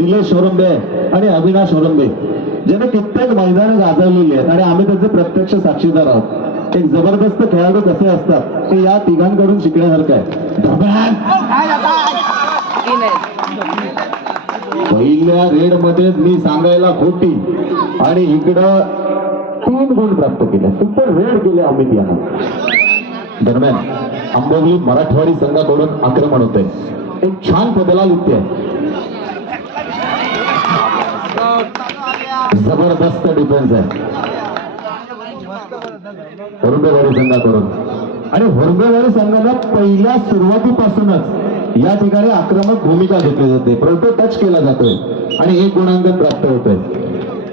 निलेश शोरंबे आणि अविनाश शोरंबे ज्याने कित्येक मैदानं गाजवलेली आहेत. आणि आम्ही त्याचे प्रत्यक्ष साक्षीदार आहोत. एक जबरदस्त खेळाडू कसे असतात ते या तिघांकडून शिकण्यासारखं आहे. पहिल्या रेडमध्ये मी सांगायला खोटी. आणि इकडं तीन गुण प्राप्त केले. सुपर रेड केले अमित यांना दरम्यान आंबोली मराठवाडी संघाकडून आक्रमण होते एक छान बदला लिहिते जबरदस्त डिफेन्स आहे. हुरबेवाडी संघाकडून. आणि हुरबेवाडी संघाला पहिल्या सुरुवातीपासूनच या ठिकाणी आक्रमक भूमिका घेतली जाते. परंतु टच केला जातोय. आणि एक गुणांकन प्राप्त होतोय.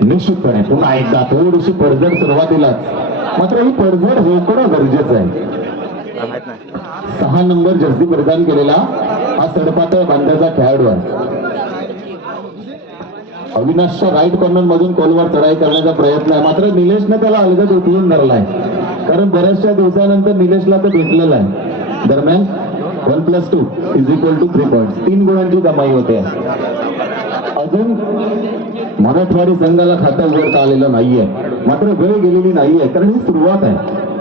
निश्चितपणे पुन्हा एकदा थोडीशी पडझड सुरुवातीलाच. मात्र ही पडझड होकडं गरजेचं आहे. सहा नंबर जर्सी प्रदान केलेला हा सडपातळ बांधायचा खेळाडू आहे. अविनाशच्या राईट कॉर्नर मधून कॉलवर चढाई करण्याचा प्रयत्न आहे. मात्र निलेशने त्याला अलगद उचलून धरलाय. कारण बऱ्याचशा दिवसानंतर निलेशला तो भेटलेला आहे. दरम्यान one plus two is equal to three point तीन गुणांची कमाई होते. अजून मराठवाडी संघाला खातं उघडता आलेलं नाहीये. मात्र वेळ गेलेली नाहीये. कारण ही सुरुवात आहे.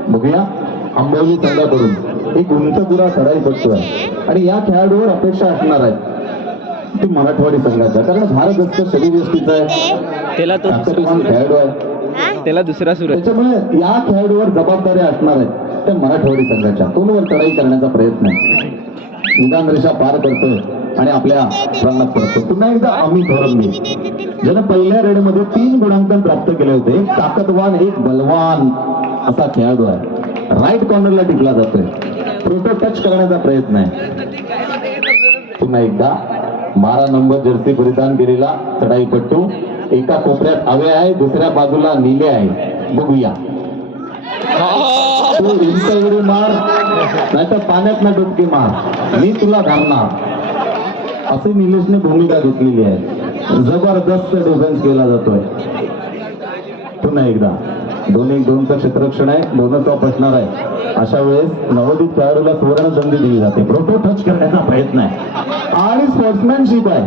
बघूया आंबवली संघाकडून. एक उंच जुरा चढाई बघतोय. आणि या खेळाडूवर अपेक्षा असणार आहे. ती मराठवाडी संघाच्या कारण भारत असतं शरीरयष्टीचा आहे. त्याला तो खेळाडू आहे. त्याला दुसरा सूरज त्याच्यामुळे या खेळाडूवर जबाबदाऱ्या असणार आहेत त्या मराठवाडी संघाच्या. तोंडवर चढाई करण्याचा प्रयत्न आहे? निदान रेषा पार करतोय आणि आपल्या रंगात पडतो पुन्हा एकदा अमित धोरंबी ज्यानं पहिल्या रेडमध्ये तीन गुणांकन प्राप्त केले होते एक ताकदवान एक बलवान असा खेळाडू आहे. राईट कॉर्नरला टिकला जातोय. प्रोटो टच करण्याचा प्रयत्न आहे. पुन्हा एकदा बारा नंबर जर्सी परिधान केलेला चढाईपट्टू एका कोपऱ्यात आवे आहे दुसऱ्या बाजूला नीले आहे. बघूया. तू इंटरव्ह्यू मार नाही तर पाण्यात ना डुबकी मार. मी तुला घालणार. असे निलेशने भूमिका घेतलेली आहे. जबरदस्त डिफेन्स केला जातोय. पुन्हा एकदा. दोन एक दोनचं क्षेत्ररक्षण आहे. दोनच ऑफ असणार आहे. अशा वेळेस नवोदित खेळाडूला सुवर्ण संधी दिली जाते. प्रोटो टच करण्याचा प्रयत्न आहे. आणि स्पोर्ट्समॅनशिप आहे.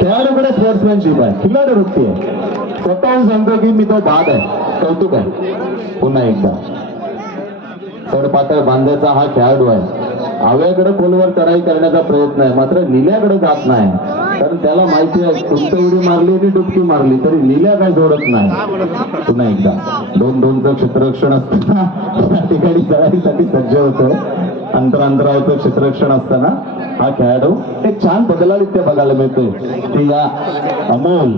खेळाडूकडे स्पोर्ट्समॅनशिप आहे. खिलाडी वृत्ती आहे. स्वतःहून सांगतो की मी तो बाद आहे. कौतुक आहे. पुन्हा एकदा. पातळ बांधायचा हा खेळाडू आहे. आव्याकडे खोलवर चढाई करण्याचा प्रयत्न आहे. मात्र निल्याकडे जात नाही. कारण त्याला माहिती आहे तुमचं उडी मारली आणि डुबकी मारली तरी लिहिल्या काय जोडत नाही. पुन्हा एकदा दोन दोनचं क्षेत्ररक्षण असताना त्या ठिकाणी चढाईसाठी सज्ज होतो. अंतरांतरावचं क्षेत्ररक्षण असताना हा खेळाडू एक छान बदलालित्य बघायला मिळतोय. की या अमोल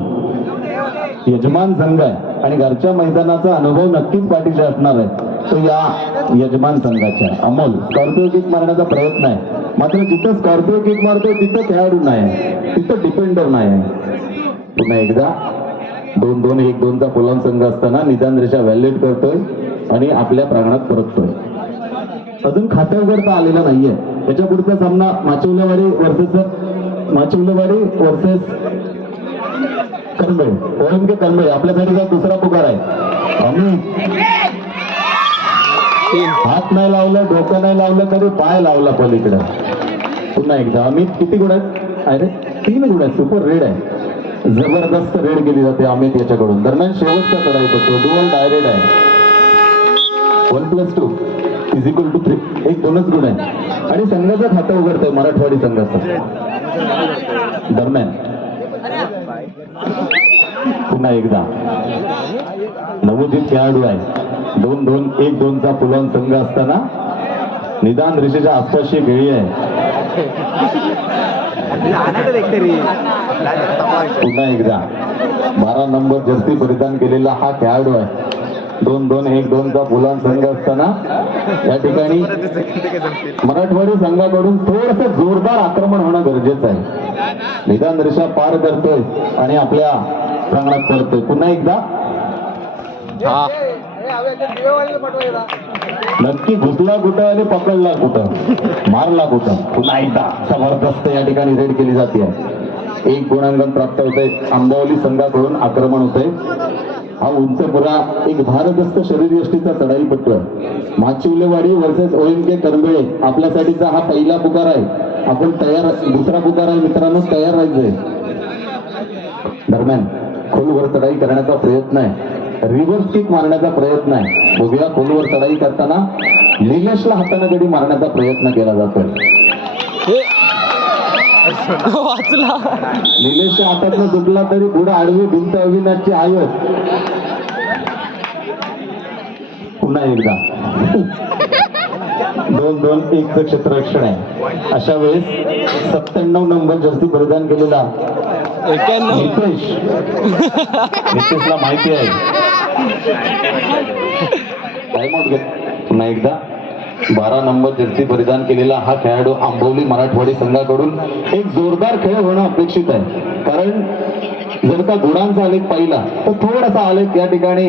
यजमान संघ आहे आणि घरच्या मैदानाचा अनुभव नक्कीच पाठीशी असणार आहे. तो या यजमान संघाच्या अमोल स्कॉर्पिओ किक मारण्याचा प्रयत्न आहे. मात्र जिथं स्कॉर्पिओ किक मारतोय तिथं खेळाडू नाही. तिथं डिपेंडर नाही. पुन्हा एकदा दोन दोन एक दोनचा फुलाम संघ असताना निदान रेषा व्हॅलिड करतोय आणि आपल्या प्रांगणात परततोय. अजून खात्या उघडता आलेला नाहीये. त्याच्या पुढचा सामना माचवलेवाडी वर्सेस माचवलेवाडी वर्सेस करंबळे ओळंके करंबळे आपल्यासाठी दुसरा पुकार आहे. आम्ही हात नाही लावलं डोकं नाही लावलं तरी पाय लावला पलीकडे. पुन्हा एकदा अमित किती गुण आहेत? अरे तीन गुण आहेत. सुपर रेड आहे. जबरदस्त रेड केली जाते अमित याच्याकडून. दरम्यान शेवटचा चढाई पडतो डुअल डायरेड आहे. One plus two is equal to three एक दोनच गुण आहे आणि संघाचं खातं उघडतंय मराठवाडी संघाचं. दरम्यान. पुन्हा एकदा. नवोदित खेळाडू आहे. दोन दोन एक दोनचा पुलवान संघ असताना निदान रेषेच्या आसपासची वेळी आहे. पुन्हा एकदा. बारा नंबर जर्सी परिधान केलेला हा खेळाडू आहे. दोन दोन एक दोनचा पुलान संघ असताना या ठिकाणी मराठवाडी संघाकडून थोडस जोरदार आक्रमण होणं गरजेचं आहे. निदान रेषा पार करतोय आणि आपल्या प्रांगणात करतोय पुन्हा एकदा. नक्की घुसला कुठं आणि पकडला कुठं? मारला कुठं? पुन्हा एकदा जबरदस्त या ठिकाणी रेड केली जाते. एक गुणांकन प्राप्त होतंय. आंबावली संघाकडून आक्रमण होतंय. हा उंच पुरा एक भारदस्त शरीरयष्टीचा चढाईपट्टू आहे. माचिवलेवाडी वर्सेस ओएमके करंबेळे आपल्यासाठीचा हा पहिला पुकार आहे. आपण तयार दुसरा पुकार आहे मित्रांनो तयार राहायचंय. दरम्यान खोलवर चढाई करण्याचा प्रयत्न आहे. रिव्हर्स किक मारण्याचा प्रयत्न आहे. बघूया खोलवर चढाई करताना निलेशला हाताने गडी मारण्याचा प्रयत्न केला जातोय. वाचला. निलेशच्या हातातनं सुटला तरी पुढे आडवी भिंत अविनाशची आयत पुन्हा एकदा. दोन दोन एक क्षेत्ररक्षण आहे. अशा वेळेस सत्त्याण्णव नंबर जर्सी परिधान केलेला नितेश. नितेशला माहिती आहे. पुन्हा एकदा. बारा नंबर जर्सी परिधान केलेला हा खेळाडू आंबोली मराठवाडी संघाकडून एक जोरदार खेळ होणं अपेक्षित आहे. कारण जर का गुणांचा आलेख पाहिला तर थोडासा आलेख या ठिकाणी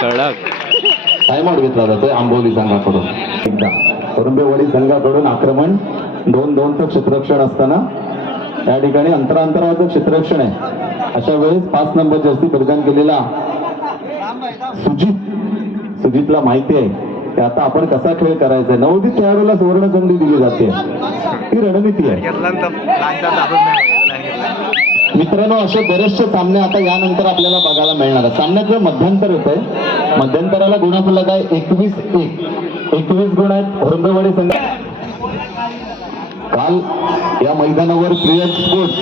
कडक टाइमआउट घेतला जातोय आंबोली संघाकडून? एकदा. कुरुंबेवाडी संघाकडून आक्रमण दोन दोनचं क्षेत्ररक्षण असताना या ठिकाणी अंतरांतराचं क्षेत्ररक्षण आहे. अशा वेळेस पाच नंबर जास्ती बलिदान केलेला सुजित सुजितला माहिती आहे की आता आपण कसा खेळ करायचा आहे. नवोदित खेळाडूला सुवर्ण संधी दिली जाते. ही रणनीती आहे. मित्रांनो असे बरेचसे सामने आता यानंतर आपल्याला बघायला मिळणार आहे सामन्याचं मध्यंतर येत आहे मध्यंतराला गुणाफलक आहे एकवीस एक. एकवीस गुण आहेत. हरंबेवाडी संघ काल या मैदानावर प्रियन स्पोर्ट्स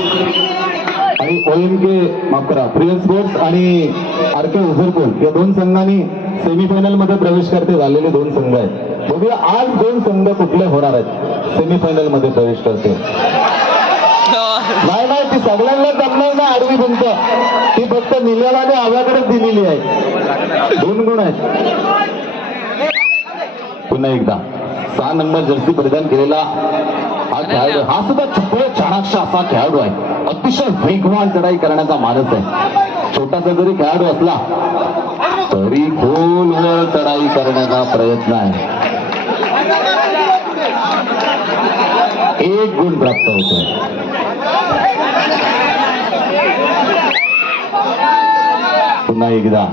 आणि ओएम के माफ करा प्रियन स्पोर्ट्स आणि आर के उझरपूर या दोन संघांनी सेमीफायनलमध्ये प्रवेश करते झालेले दोन संघ आहेत. बघूया आज दोन संघ कुठले होणार आहेत? सेमीफायनलमध्ये प्रवेश करते. नाही नाही ती सगळ्यांना जमणार ना आडवी भिंत. ती फक्त निलेला आणि आव्याकडेच दिलेली आहे. दोन गुण आहेत. पुन्हा एकदा. सहा नंबर जर्सी परिधान केलेला हा खेळाडू हा सुद्धा चपळ चाणाक्ष असा खेळाडू आहे. अतिशय वेगवान चढाई करण्याचा माणूस आहे. छोटासा जरी खेळाडू असला तरी खोलवर चढाई करण्याचा प्रयत्न आहे. एक गुण प्राप्त होतो पुन्हा एकदा.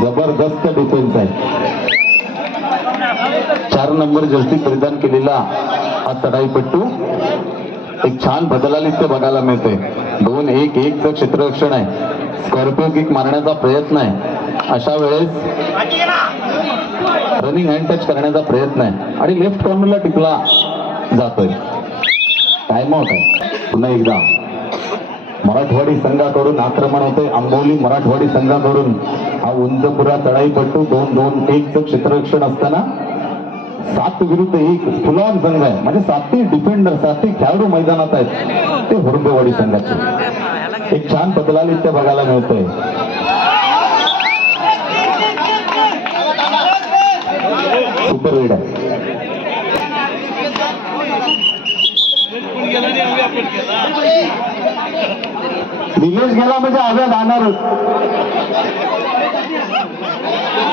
जबरदस्त डिफेन्स आहे. चार नंबर जर्सी परिधान केलेला हा चढाईपट्टू एक छान बदलाली इथे बघायला मिळते दोन एक एक च क्षेत्ररक्षण आहे. स्कॉर्पिओ किक मारण्याचा प्रयत्न आहे. अशा वेळेस रनिंग हँड टच करण्याचा प्रयत्न आहे. आणि लेफ्ट कॉर्नरला टिकला जातोय. टाइम आउट आहे. पुन्हा एकदा. मराठवाडी संघाकडून आक्रमण होते आंबोली मराठवाडी संघाकडून. हा उंचपुरा चढाईपट्टू दोन दोन एक च क्षेत्ररक्षण असताना सात विरुद्ध एक फुलान संघ आहे. म्हणजे सातही डिफेंडर सातही खेळाडू मैदानात आहेत. ते हुरंबेवाडी संघाचे. एक छान बदलाली इथे बघायला मिळतोय. सुपर रीड आहे. निलेश गेला म्हणजे आव्या जाणारच.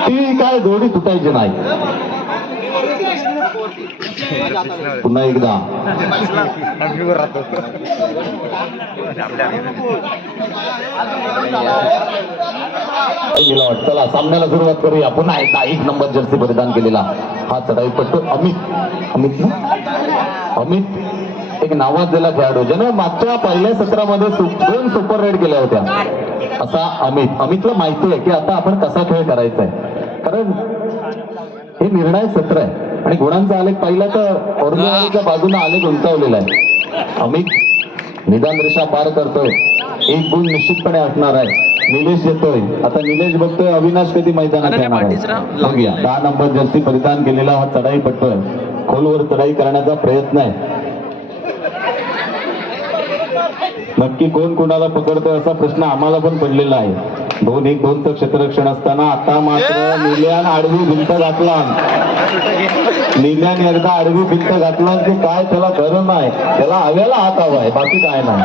ती काय जोडी तुटायची नाही. पुन्हा एकदा. वाटतं. चला सामन्याला सुरुवात करूया. पुन्हा एकदा एक नंबर जर्सी परिधान केलेला हा चढाईपट्टू अमित. अमित ना? अमित. एक नावाजलेला खेळाडू. ज्याने मागच्या पहिल्या सत्रामध्ये सु- दोन सुपर रेड केल्या होत्या. असा अमित. अमितला माहिती आहे की आता आपण कसा खेळ करायचा आहे कारण हे निर्णायक सत्र आहे. आणि गुणांचा आलेख पाहिला तर औरंगाबादच्या बाजूने आलेख उंचावलेला आहे. अमित निदान रेषा पार करतोय. एक गुण निश्चितपणे असणार आहे. निलेश येतोय. आता निलेश बघतोय अविनाश कधी मैदानात येणार आहे? दहा नंबर जर्सी परिधान केलेला हा चढाई पट्टू आहे खोलवर चढाई करण्याचा प्रयत्न आहे. नक्की कोण कोणाला पकडतोय असा प्रश्न आम्हाला पण पडलेला आहे. दोन एक दोनचं क्षेत्ररक्षण असताना आता मात्र निल्यान आडवी भिंत घातला निल्याने एकदा आडवी भिंत घातला की काय त्याला धरण नाही. त्याला हव्याला हात हवा आहे बाकी काय नाही.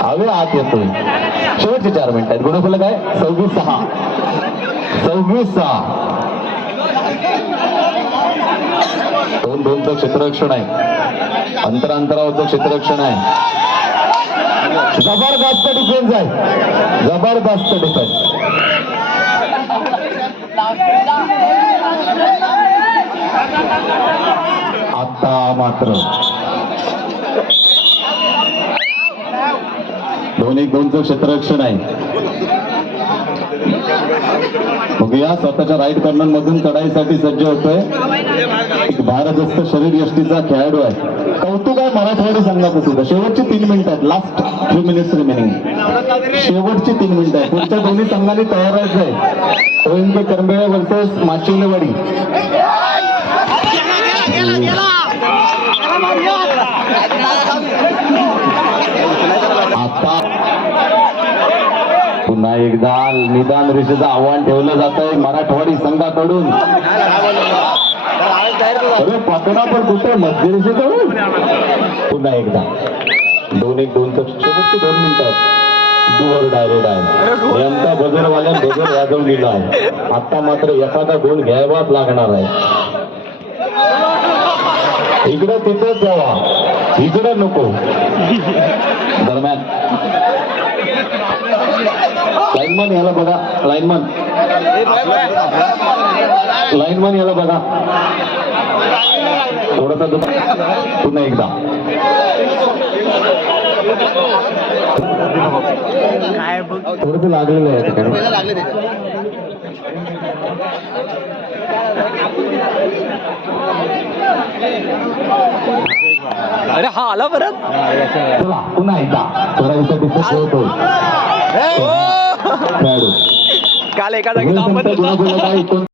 हवे हात येतोय. शेवटचे चार मिनिट आहेत. गुणफलक आहे सव्वीस सहा. सव्वीस सहा. दोन दोनचं क्षेत्ररक्षण आहे. अंतरांतरावरचं क्षेत्ररक्षण आहे. जबरदस्त डिफेन्स आहे. जबरदस्त डिफेन्स मात्र. दोन एक दोनचं क्षेत्ररक्षण आहे. बघूया स्वतःच्या राईट कॉर्नर मधून चढाईसाठी सज्ज होतोय. एक भारदस्त शरीर यष्टीचा खेळाडू आहे. कौतुक आहे मराठवाडी संघाचं सुद्धा शेवटची तीन मिनिटं आहेत. लास्ट थ्री मिनिट्स रिमेनिंग शेवटची तीन मिनिटं आहे पुढच्या दोन्ही संघांनी तयार आहे. रोहिंके करंबेळे वर्सेस माचिवलेवाडी आता पुन्हा एकदा निदान रेषेचं आव्हान ठेवलं जात आहे मराठवाडी संघाकडून अरे पकडा पण कुठे मध्य रेषेकडून पुन्हा एकदा. दोन एक दोन तर शेवटचे दोन मिनिटं. डुअर डायरेक्ट आहे. नेमका बजरवाल्याने बजर वाजवलेला आहे. आता मात्र एखादा गोल घ्यावाच लागणार आहे. इकडं तिथंच जावा. इकडं नको. दरम्यान. लाईनमन याला बघा. लाईनमन लाईनमन याला बघा. थोडासा दुख पुन्हा एकदा. थोडस लागलेलं आहे अरे हा आला परत? पुन्हा एकदा. होतो काल एका जागी